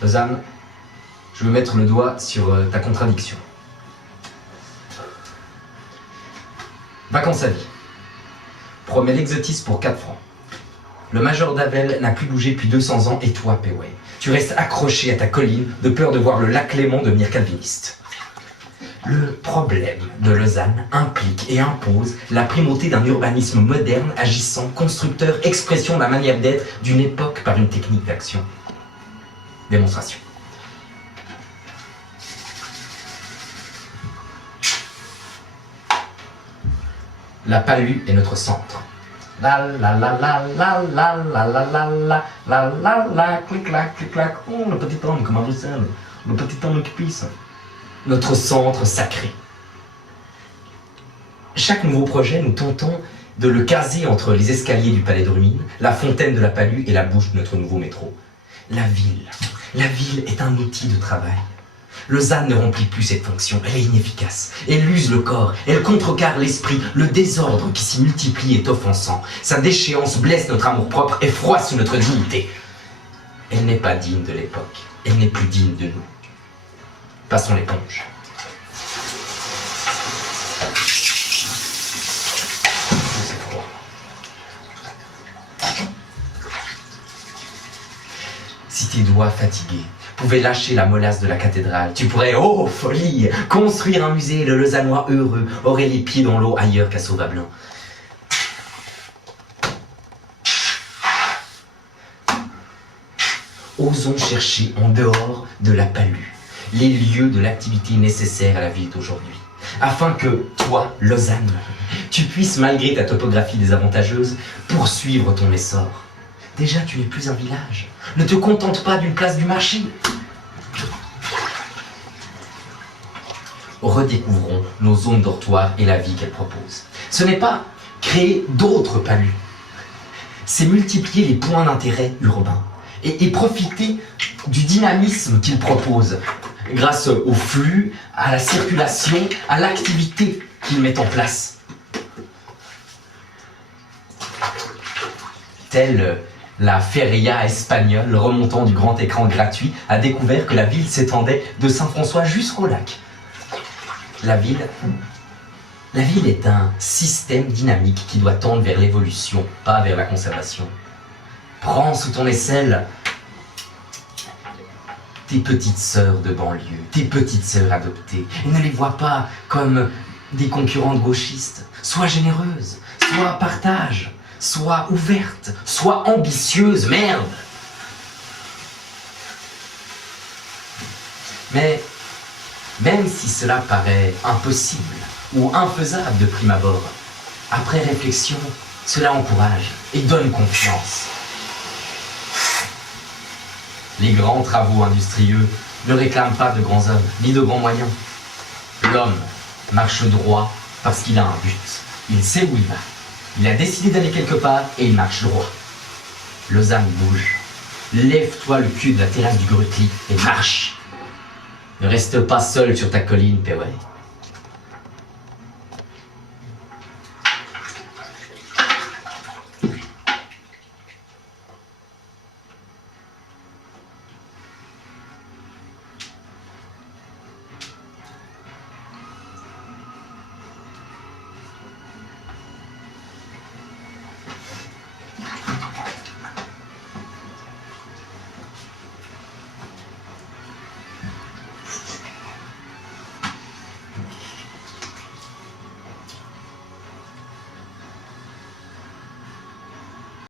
Lausanne, je veux mettre le doigt sur ta contradiction. Vacances à vie. Promet l'exotisme pour 4 francs. Le major d'Avel n'a plus bougé depuis 200 ans et toi, Peway, tu restes accroché à ta colline de peur de voir le lac Léman devenir calviniste. Le problème de Lausanne implique et impose la primauté d'un urbanisme moderne, agissant, constructeur, expression de la manière d'être d'une époque par une technique d'action. Démonstration. La Palue est notre centre. La la la la la la la la la la la la la clic clac clic clac. Oh le petit homme comme un Bruxelles, le petit homme qui pisse. Notre centre sacré. Chaque nouveau projet, nous tentons de le caser entre les escaliers du Palais de Rumine, la fontaine de la Palue et la bouche de notre nouveau métro. La ville est un outil de travail. Lausanne ne remplit plus cette fonction, elle est inefficace. Elle use le corps, elle contrecarre l'esprit, le désordre qui s'y multiplie est offensant. Sa déchéance blesse notre amour-propre et froisse notre dignité. Elle n'est pas digne de l'époque, elle n'est plus digne de nous. Passons l'éponge. Si tes doigts fatigués pouvaient lâcher la molasse de la cathédrale, tu pourrais, oh folie, construire un musée. Le Lausannois heureux aurait les pieds dans l'eau ailleurs qu'à Sauvablin. Osons chercher en dehors de la Palue les lieux de l'activité nécessaire à la ville d'aujourd'hui, afin que toi, Lausanne, tu puisses, malgré ta topographie désavantageuse, poursuivre ton essor. Déjà, tu n'es plus un village. Ne te contente pas d'une place du marché. Redécouvrons nos zones dortoirs et la vie qu'elles proposent. Ce n'est pas créer d'autres Palues, c'est multiplier les points d'intérêt urbains et profiter du dynamisme qu'ils proposent grâce au flux, à la circulation, à l'activité qu'ils mettent en place. Telle la feria espagnole remontant du grand écran gratuit a découvert que la ville s'étendait de Saint-François jusqu'au lac. La ville est un système dynamique qui doit tendre vers l'évolution, pas vers la conservation. Prends sous ton aisselle tes petites sœurs de banlieue, tes petites sœurs adoptées, et ne les vois pas comme des concurrentes gauchistes. Sois généreuse, sois partage, sois ouverte, sois ambitieuse, merde. Mais même si cela paraît impossible ou infaisable de prime abord, après réflexion, cela encourage et donne confiance. Les grands travaux industrieux ne réclament pas de grands hommes, ni de grands moyens. L'homme marche droit parce qu'il a un but. Il sait où il va. Il a décidé d'aller quelque part et il marche droit. Lausanne bouge. Lève-toi le cul de la terrasse du Grutli et marche. Ne reste pas seul sur ta colline, Peway.